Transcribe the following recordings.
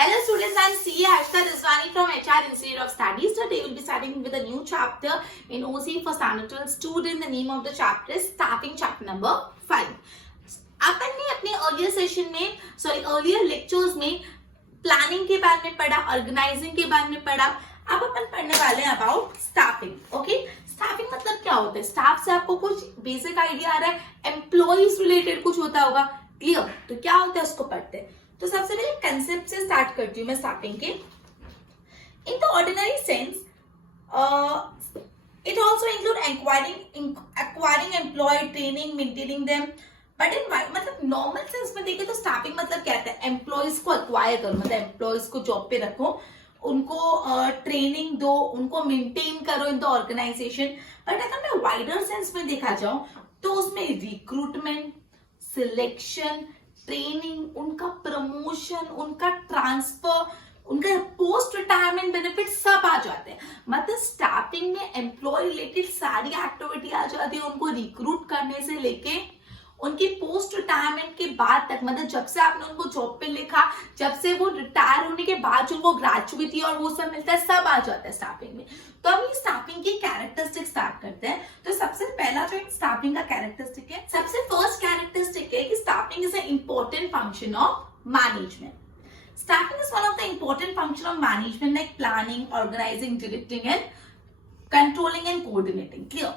Hello students, I am CA Harshita Rizwani from HR Institute of Studies. Today we will be starting with a new chapter in OC for Standard student. The name of the chapter is Staffing chapter number 5. अपन ने अपने earlier lectures में planning के बारे में पढ़ा, organising के बारे में पढ़ा. अब अपन पढ़ने वाले हैं अबाउट स्टाफिंग. ओके, स्टाफिंग मतलब क्या होता है? स्टाफ से आपको कुछ बेसिक आइडिया आ रहा है, एम्प्लॉइज रिलेटेड कुछ होता होगा. क्लियर? तो क्या होता है उसको पढ़ते हैं. तो सबसे पहले कंसेप्ट से स्टार्ट करती हूँ मैं स्टाफिंग के. In the ordinary sense it also include acquiring employ, training, maintaining them. But in मतलब नॉर्मल सेंस में देखें तो स्टाफिंग मतलब क्या है? एम्प्लॉयज को एक्वायर करो, मतलब एम्प्लॉयज को जॉब पे रखो, उनको ट्रेनिंग दो, उनको मेंटेन करो इन द ऑर्गेनाइजेशन. बट अगर मैं वाइडर सेंस में देखा जाऊं तो उसमें रिक्रूटमेंट, सिलेक्शन, ट्रेनिंग, उनका प्रमोशन, उनका ट्रांसफर, उनका पोस्ट रिटायरमेंट बेनिफिट सब आ जाते हैं. मतलब स्टाफिंग में एम्प्लॉय रिलेटेड सारी एक्टिविटी आ जाती है, उनको रिक्रूट करने से लेके उनकी पोस्ट रिटायरमेंट के बाद तक, मतलब जब से आपने उनको जॉब पे लिखा, जब से वो रिटायर होने के बाद जो उनको ग्रेजुएटी और वो सब मिलता है, सब आ जाता है स्टाफिंग में. तो हम ये स्टाफिंग की कैरेक्टरिस्टिक स्टार्ट करते हैं. तो सबसे पहला जो स्टाफिंग का कैरेक्टरिस्टिक है, सबसे फर्स्ट कैरेक्टरिस्टिक है कि staffing is an important function of management. Staffing is one of the important function of management like planning, organizing, directing and controlling and coordinating. Clear?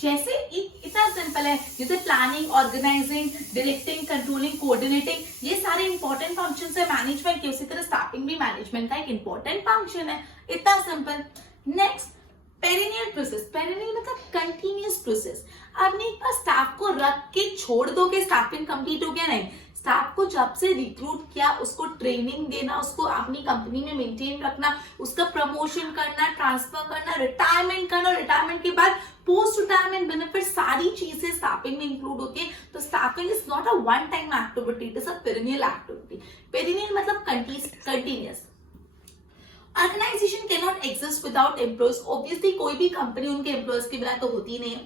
जैसे इतना सिंपल है, जैसे planning, organising, directing, controlling, coordinating, ये सारे important functions है management के. उसी तरह स्टाफिंग भी मैनेजमेंट का एक इंपॉर्टेंट फंक्शन है. इतना simple. Next, perennial process. Perennial मतलब कंटिन्यूअस प्रोसेस. आपने एक बार स्टाफ को रख के छोड़ दोगे, स्टाफिंग कंप्लीट हो गया? नहीं. स्टाफ को जब से रिक्रूट किया, उसको ट्रेनिंग देना, उसको अपनी कंपनी में मेंटेन रखना, उसका प्रमोशन करना, ट्रांसफर करना, रिटायरमेंट करना, रिटायरमेंट के बाद पोस्ट रिटायरमेंट बेनिफिट, सारी चीजें स्टाफिंग में इंक्लूड होती है. तो staffing is not a one time activity, it is a perennial activity. Perennial मतलब continuous. Organisation can not exist without employees. Obviously कोई भी कंपनी उनके एम्प्लॉयज के बिना तो होती नहीं है.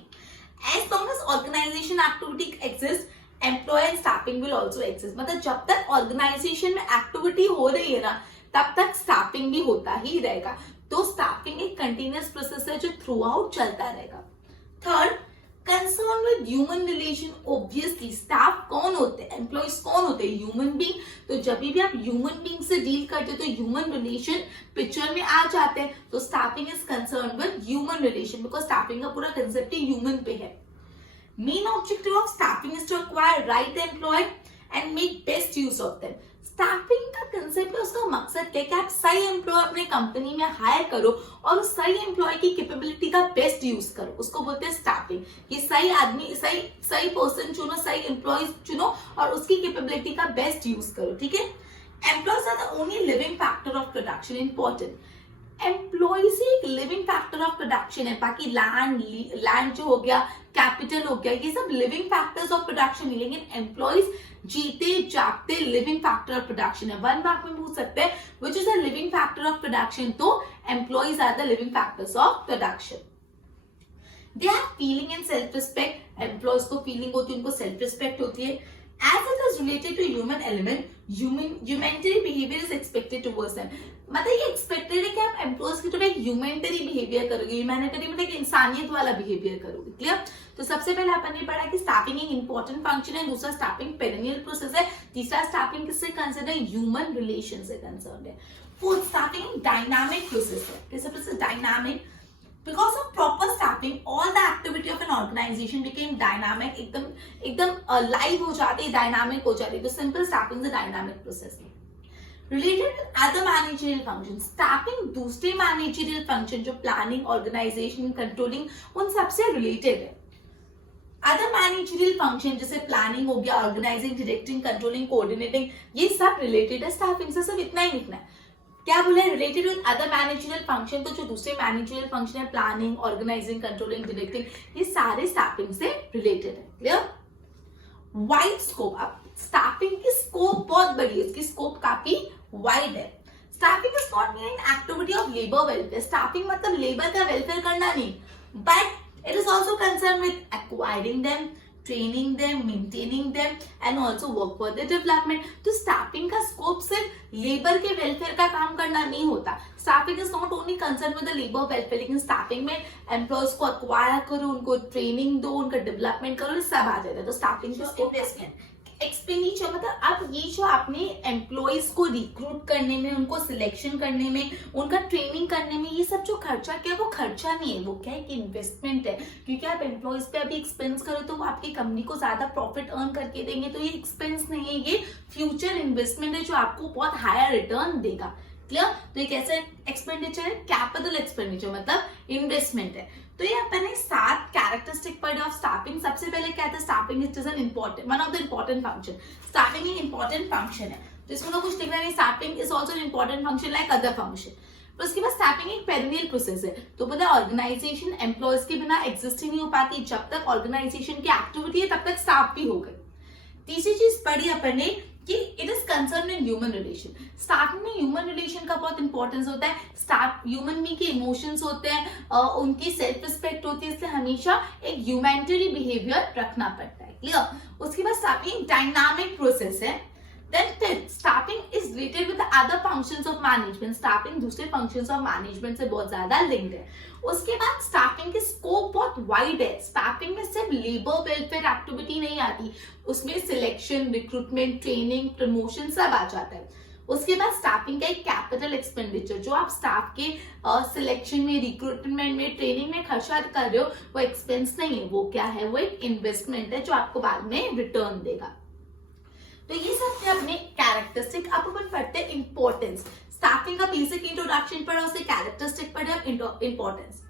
As long as organisation activity exist, employ and staffing will also exist. मतलब जब तक ऑर्गेनाइजेशन में एक्टिविटी हो रही है ना, तब तक स्टाफिंग भी होता ही रहेगा. तो स्टाफिंग एक कंटिन्यूअस प्रोसेस है जो थ्रू आउट चलता रहेगा. Third, concern with human relation. Obviously staff कौन होते हैं, एम्प्लॉयज कौन होते हैं? Human being. तो जब भी आप ह्यूमन बीइंग से डील करते हो तो ह्यूमन रिलेशन पिक्चर में आ जाते हैं. तो staffing is concern with human relation because staffing का पूरा कंसेप्ट ही ह्यूमन पे है. Main objective of staffing is to acquire right employee and make best use of them. Staffing का कंसेप्ट है, उसका मकसद क्या है कि आप सही एम्प्लॉय अपने कंपनी में हायर करो और उस सही एम्प्लॉय की कैपेबिलिटी का बेस्ट यूज करो. उसको बोलते हैं स्टाफिंग. ये सही आदमी, सही पर्सन चुनो, सही एम्प्लॉय चुनो और उसकी कैपेबिलिटी का बेस्ट यूज करो. ठीक है? Employees are the only living factor of production. Important, employees एक लिविंग फैक्टर ऑफ प्रोडक्शन है. बाकी लैंड जो हो गया, कैपिटल हो गया, ये सब लिविंग फैक्टर्स ऑफ प्रोडक्शन है. लेकिन एम्प्लॉयज जीते जागते लिविंग फैक्टर ऑफ प्रोडक्शन है. वन मार्क में पूछ सकते हैं which is the living factor of production. तो employees are the living factors of production. They have feeling and self respect. Employees को फीलिंग होती है, उनको सेल्फ रिस्पेक्ट होती है. As it is related to human element, humanitarian behavior is expected towards them. मतलब ये expected है कि आप एम्प्लॉयज की तरफ एक ह्यूमैनिटरी बिहेवियर करोगे. ह्यूमैनिटरी मतलब एक इंसानियत वाला बिहेवियर करोगे. क्लियर? तो सबसे पहले अपन ने पढ़ा कि स्टाफिंग एक इंपॉर्टेंट फंक्शन है. दूसरा, स्टाफिंग पेरिनियल प्रोसेस है. तीसरा, स्टाफिंग किससे कंसर्न है? ह्यूमन रिलेशन से कंसर्न है. फोर्थ, स्टाफिंग डायनामिक प्रोसेस है. कैसा process? Dynamic. Because of proper staffing, all the activity of an organization became dynamic. एकदम live हो जाती, dynamic हो जाती. तो simple staffing is a dynamic process. Related with other managerial functions, staffing दूसरे managerial function जो planning, organization, controlling, उन सबसे related है. Other managerial function जैसे planning हो गया, organizing, directing, controlling, coordinating, ये सब related है staffing से. सिर्फ इतना ही लिखना है. क्या बोले? Related with other managerial function. तो जो दूसरे मैनेजरियल फंक्शन है, प्लानिंग, ऑर्गेनाइजिंग, कंट्रोलिंग, डायरेक्टिंग, ये सारे स्टाफिंग से रिलेटेड है. क्लियर? Wide scope. अब स्टाफिंग की स्कोप बहुत बड़ी है, इसकी स्कोप काफी वाइड है. Staffing is not meaning activity of labour welfare. Staffing मतलब लेबर का वेलफेयर करना नहीं, but it is also concern with acquiring them, training them, maintaining them and also work for the development. तो staffing का scope सिर्फ labour के welfare का काम करना नहीं होता। Staffing is not only concern with the labour welfare, लेकिन स्टाफिंग में एम्प्लॉयज को अक्वायर करो, उनको ट्रेनिंग दो, उनका डेवलपमेंट करो, सब आ जाता है। तो स्टाफिंग का स्कोप एक्सपेंडिचर मतलब अब ये जो आपने एम्प्लॉयज को रिक्रूट करने में, उनको सिलेक्शन करने में, उनका ट्रेनिंग करने में, ये सब जो खर्चा क्या है, वो खर्चा नहीं है, वो क्या है कि इन्वेस्टमेंट है। क्योंकि आप एम्प्लॉयज पे अभी एक्सपेंस करो तो वो आपकी कंपनी को ज्यादा प्रॉफिट अर्न करके देंगे। तो ये एक्सपेंस नहीं है, ये फ्यूचर इन्वेस्टमेंट है जो आपको बहुत हायर रिटर्न देगा। क्लियर? तो एक ऐसा एक्सपेंडिचर है, कैपिटल एक्सपेंडिचर मतलब इन्वेस्टमेंट है। तो ये अपने 7 कैरेक्टरिस्टिक पढ़े ऑफ स्टाफिंग। सबसे पहले क्या था, staffing is an important, one of the important function. Staffing एक इंपॉर्टेंट फंक्शन है, तो इसमें तो कुछ लिखना नहीं, staffing is also an important function like other function. उसके बाद स्टाफिंग एक पेरिनियल प्रोसेस है। तो पता है ऑर्गेनाइजेशन एम्प्लॉयज के बिना एग्जिस्ट ही नहीं हो पाती। जब तक ऑर्गेनाइजेशन की एक्टिविटी है तब तक स्टाफ भी हो गई। तीसरी चीज पढ़ी अपन ने कि it is concern in human relation. Staffing में ह्यूमन रिलेशन का बहुत इंपॉर्टेंस होता है। स्टाफ ह्यूमन बीइंग के इमोशंस होते हैं, उनकी सेल्फ रिस्पेक्ट होती है, इसलिए हमेशा एक ह्यूमैनिटरी बिहेवियर रखना पड़ता है। क्लियर? उसके बाद स्टाफिंग डायनामिक प्रोसेस है। Then fifth, staffing is related with the other functions of management. Staffing दूसरे functions of management से बहुत ज्यादा linked है। उसके बाद staffing की scope बहुत wide है। staffing में सिर्फ labor welfare activity नहीं आती, उसमें selection, recruitment, training, promotion सब आ जाता है। उसके बाद स्टाफिंग का एक कैपिटल एक्सपेंडिचर, जो आप स्टाफ के सिलेक्शन में, रिक्रूटमेंट में, ट्रेनिंग में खर्चा कर रहे हो, वो एक्सपेंस नहीं है, वो क्या है, वो एक इन्वेस्टमेंट है जो आपको बाद में रिटर्न देगा। तो ये सब थे अपने कैरेक्टरिस्टिक। अब अपन पढ़ते हैं इंपॉर्टेंस। स्टाफिंग का बेसिक इंट्रोडक्शन पढ़ा, उससे कैरेक्टरिस्टिक पढ़े, अब importance.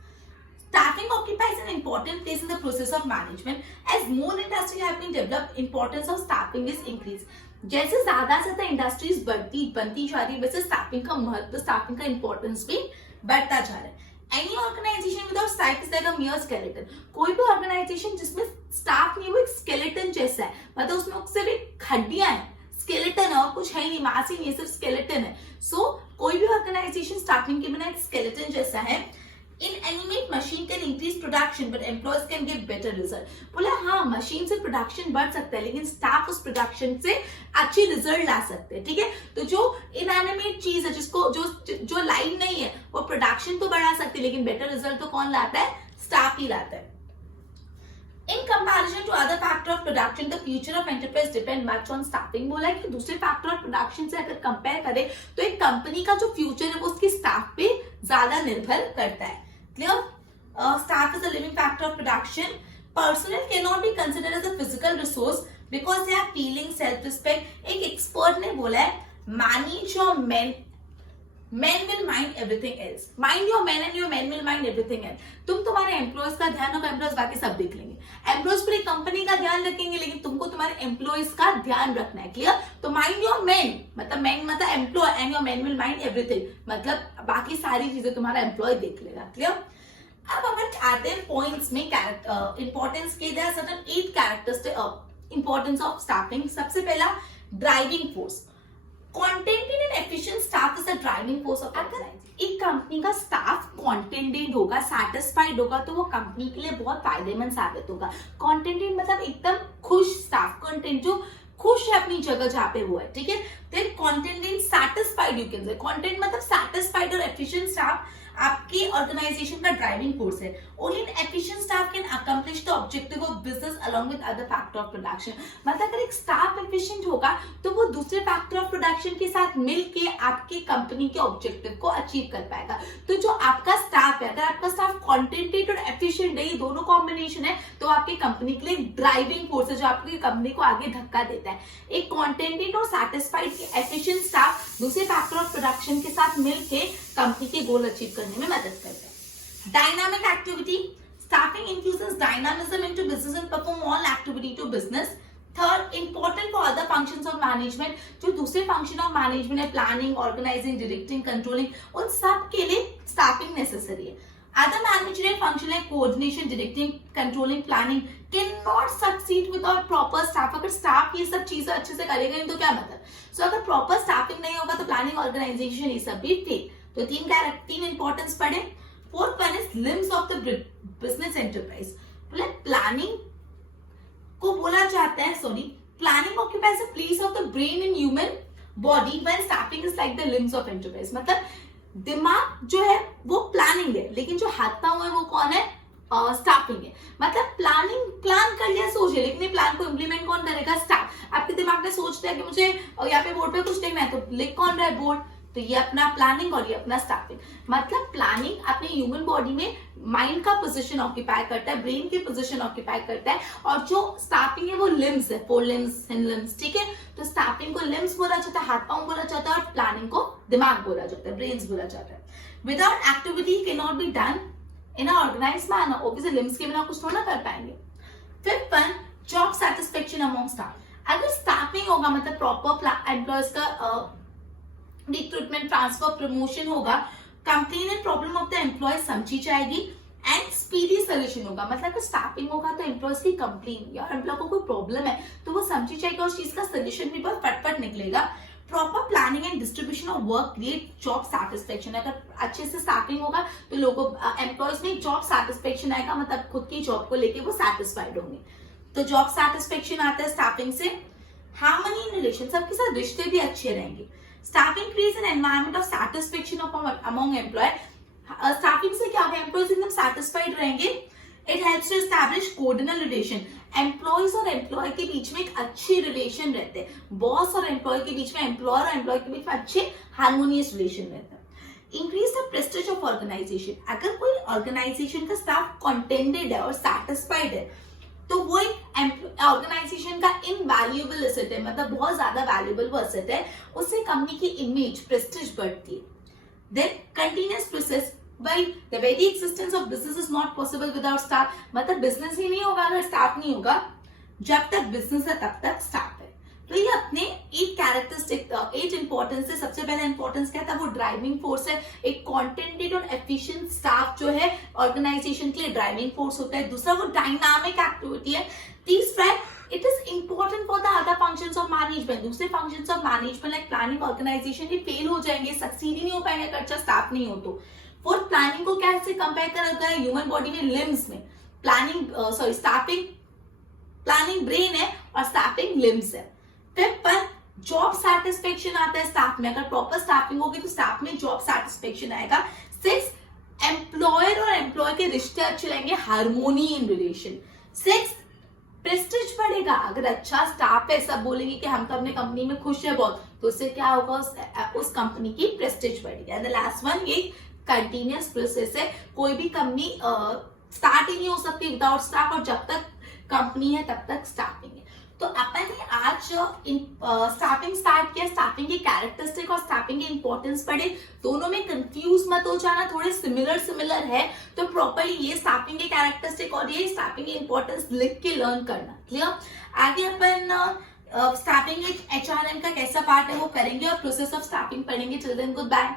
Staffing occupies an important place in the process of management. As more industries have been developed, importance of staffing is increased. जैसे ज्यादा से ज्यादा इंडस्ट्रीज बनती जा रही है, वैसे स्टाफिंग का महत्व, स्टाफिंग का इंपॉर्टेंस भी बढ़ता जा रहा है। Any organization without staff is like a mere skeleton. कोई भी ऑर्गेनाइजेशन जिसमें स्टाफ नहीं, वो एक स्केलेटन जैसा है, मतलब उसमें सिर्फ एक हड्डियां हैं, स्केलेटन है और कुछ है नहीं, मांस ही नहीं, सिर्फ स्केलेटन है। सो कोई भी ऑर्गेनाइजेशन स्टाफिंग के बिना एक स्केलेटन जैसा है। Inanimate machine can increase production, but employees can give better result. बोला हाँ, मशीन से प्रोडक्शन बढ़ सकता है, लेकिन स्टाफ उस प्रोडक्शन से अच्छी रिजल्ट ला सकते हैं। ठीक है? तो जो इनएनिमेट चीज है, जिसको जो लाइव नहीं है, वो प्रोडक्शन तो बढ़ा सकती है, लेकिन बेटर रिजल्ट तो कौन लाता है? स्टाफ ही लाता है। In comparison to other factor of production, the future of enterprise depend much on staffing. बोला है कि दूसरे फैक्टर ऑफ प्रोडक्शन से अगर कंपेयर करें तो एक कंपनी का जो फ्यूचर है वो उसकी स्टाफ पे ज्यादा निर्भर करता है। Clear? Staff is a living factor of production. Personnel cannot be considered as a physical resource because they have feelings, self-respect. एक एक्सपर्ट ने बोला है, manage your men will mind everything else. Mind your men and your men will mind everything else. तुम तुम्हारे employees का ध्यान रखो, employees बाकी सब देख लेंगे। एम्प्लॉयज पूरी कंपनी का ध्यान रखेंगे, लेकिन तुमको तुम्हारे एम्प्लॉयज का ध्यान रखना है। क्लियर? तो माइंड योर मेन मतलब employ, and your men will mind everything, मतलब बाकी सारी चीजें तुम्हारा एम्प्लॉय देख लेगा। क्लियर? अब अपन आते हैं पॉइंट्स में, इंपॉर्टेंस के। There are certain 8 characteristic importance of staffing. सबसे पहला, driving force. Contented and efficient staff is the driving force of organization. एक कंपनी का स्टाफ कॉन्टेंटेड होगा, सेटिस्फाइड होगा, तो वो कंपनी के लिए बहुत फायदेमंद साबित होगा। कॉन्टेंटेड मतलब एकदम खुश स्टाफ, कंटेंट जो खुश है अपनी जगह जहाँ पे वो है। ठीक है? Then contented satisfied, you can say content मतलब सैटिस्फाइड और एफिशिएंट स्टाफ आपकी ऑर्गेनाइजेशन का ड्राइविंग फोर्स है। Only an efficient staff can accomplish the objective of business along with other factor of production. मतलब अगर एक स्टाफ एफिशिएंट होगा तो वो दूसरे फैक्टर ऑफ प्रोडक्शन के साथ मिलके आपकी कंपनी के ऑब्जेक्टिव को अचीव कर पाएगा। तो जो आपका स्टाफ है, अगर आपका स्टाफ कॉन्टेंटेड और एफिशिएंट है, ये दोनों कॉम्बिनेशन है, तो आपकी कंपनी के लिए ड्राइविंग फोर्स है जो आपकी कंपनी को आगे धक्का देता है। एक कॉन्टेंटेड और सैटिस्फाइड एफिशिएंट स्टाफ दूसरे फैक्टर ऑफ प्रोडक्शन के साथ मिलके कंपनी के गोल अचीव करने में मदद करता है। Dynamic activity. Staffing infuses dynamism into business and perform all activity to business. Third, important for other functions of management. जो दूसरे फंक्शन ऑफ मैनेजमेंट है, प्लानिंग, ऑर्गेनाइजिंग, डायरेक्टिंग, कंट्रोलिंग, उन सब के लिए स्टाफिंग नेसेसरी है। Other managerial function like coordination, directing, controlling, planning cannot succeed without proper staff. अगर staff ये सब चीजें अच्छे से करेगा नहीं तो क्या मतलब? So अगर प्रॉपर स्टाफिंग नहीं होगा तो प्लानिंग, ऑर्गेनाइजेशन ये सब भी फेल। तो तीन इंपॉर्टेंस पढ़े। Fourth one is limbs of the business enterprise. मतलब प्लानिंग, को बोला जाता है, sorry, planning occupies a place of the brain in human body when staffing is like the limbs of enterprise. मतलब दिमाग जो है वो प्लानिंग है, लेकिन जो हाथ पांव है वो कौन है, स्टाफिंग है। मतलब प्लान कर लिया, सोच लिया, लेकिन प्लान को इम्प्लीमेंट कौन करेगा, स्टाफ। आपके दिमाग में सोच लिया कि मुझे यहाँ पे बोर्ड पे कुछ लिखना है, तो लिख कौन रहा है, बोर्ड। तो ये अपना प्लानिंग और ये अपना स्टाफिंग। मतलब प्लानिंग अपने ह्यूमन बॉडी में माइंड का पोजीशन ऑक्यूपाई करता है, ब्रेन की पोजीशन ऑक्यूपाई करता है, और जो स्टाफिंग है वो लिम्स है, फोर लिम्स, हिंड लिम्स, ठीक है। तो स्टाफिंग को लिम्स बोला जाता है, हाथ पांव बोला जाता है, और प्लानिंग को दिमाग बोला जाता है, ब्रेन्स बोला जाता है। Without activity can not be done in organise manner, obviously limbs के बिना कुछ थोड़ा कर पाएंगे। Fifth one, job satisfaction among staff. अगर स्टाफिंग होगा मतलब प्रॉपर एम्प्लॉयज का रिक्रूटमेंट, ट्रांसफर, प्रमोशन होगा, complain and problem of the employ समझी जाएगी, एंड स्पीडी सोल्यूशन होगा। मतलब अगर स्टाफिंग होगा तो एम्प्लॉयज की कंप्लेन या एम्प्लॉय को कोई प्रॉब्लम है तो वो समझी जाएगी और उस चीज का सोल्यूशन भी बहुत फटफट निकलेगा। Proper planning and distribution of work create job satisfaction. अगर अच्छे से स्टाफिंग होगा तो लोगों एम्प्लॉयज में जॉब सेटिस्फेक्शन आएगा, मतलब खुद की जॉब को लेके वो सेटिस्फाइड होंगे। तो जॉब सेटिस्फेक्शन आता है स्टाफिंग से। हार्मनी इन रिलेशन, सबके साथ रिश्ते भी अच्छे रहेंगे। Staffing creates an environment of satisfaction among employee. Staffing से क्या होगा, एम्प्लॉयज एकदम सेटिस्फाइड रहेंगे। It helps to establish coordinal relation. Employees और एम्प्लॉय के बीच में एक अच्छी रिलेशन रहते हैं, बॉस और एम्प्लॉय के बीच में, एम्प्लॉयर और एम्प्लॉय के बीच में अच्छे हार्मोनियस रिलेशन रहते हैं। Increase the prestige of organisation. अगर कोई ऑर्गेनाइजेशन का स्टाफ कंटेंटेड है और सेटिस्फाइड है तो वो एक ऑर्गेनाइजेशन का इनवैल्यूएबल एसेट है, मतलब बहुत ज्यादा वैल्यूएबल वो एसेट है, उससे कंपनी की इमेज, प्रेस्टीज बढ़ती है। देन कंटिन्यूअस प्रोसेस, भाई the very existence of business is not possible without staff. मतलब बिजनेस ही नहीं होगा अगर स्टाफ नहीं होगा, जब तक बिजनेस है तब तक स्टाफ है। तो ये अपने एक कैरेक्टरिस्टिक, 8 इंपॉर्टेंस है। सबसे पहला इंपॉर्टेंस क्या था, वो ड्राइविंग फोर्स है। एक कॉन्टेंटेड और एफिशिएंट स्टाफ जो है ऑर्गेनाइजेशन के लिए ड्राइविंग फोर्स होता है। दूसरा वो डायनामिक एक्टिविटी है। तीसरा it is important for the other functions of management. दूसरे functions of management like planning, organisation ये फेल हो जाएंगे, सक्सीड ही नहीं हो पाएंगे अगर अच्छा स्टाफ नहीं हो तो। फोर्थ, प्लानिंग को कैसे कंपेयर करता है ह्यूमन बॉडी में, लिम्स में। प्लानिंग स्टाफिंग, प्लानिंग ब्रेन है और स्टाफिंग लिम्स है। फिफ्थ पर जॉब सेटिस्फेक्शन आता है स्टाफ में। अगर प्रॉपर स्टाफिंग होगी तो स्टाफ में जॉब सेटिस्फेक्शन आएगा। सिक्स, एम्प्लॉयर और एम्प्लॉय के रिश्ते अच्छे रहेंगे, harmony in relation. Six, Prestige बढ़ेगा। अगर अच्छा स्टाफ है, सब बोलेंगे कि हम तो अपने कंपनी में खुश है बहुत, तो उससे क्या होगा, उस कंपनी की प्रेस्टीज बढ़ेगी। एंड द लास्ट वन, ये कंटिन्यूअस प्रोसेस है। कोई भी कंपनी स्टार्ट ही नहीं हो सकती विदाउट स्टाफ, और जब तक कंपनी है तब तक स्टाफिंग है। तो अपन ने आज स्टाफिंग स्टार्ट किया, स्टाफिंग की कैरेक्टरिस्टिक और स्टाफिंग की इंपॉर्टेंस पढ़े। दोनों में कंफ्यूज मत हो जाना, थोड़े सिमिलर है, तो प्रॉपर्ली ये स्टाफिंग की कैरेक्टरिस्टिक और ये स्टाफिंग की इंपॉर्टेंस लिख के लर्न करना। क्लियर? आगे अपन स्टाफिंग एक HRM का कैसा पार्ट है वो करेंगे और प्रोसेस ऑफ स्टाफिंग पढ़ेंगे। Till then good bye.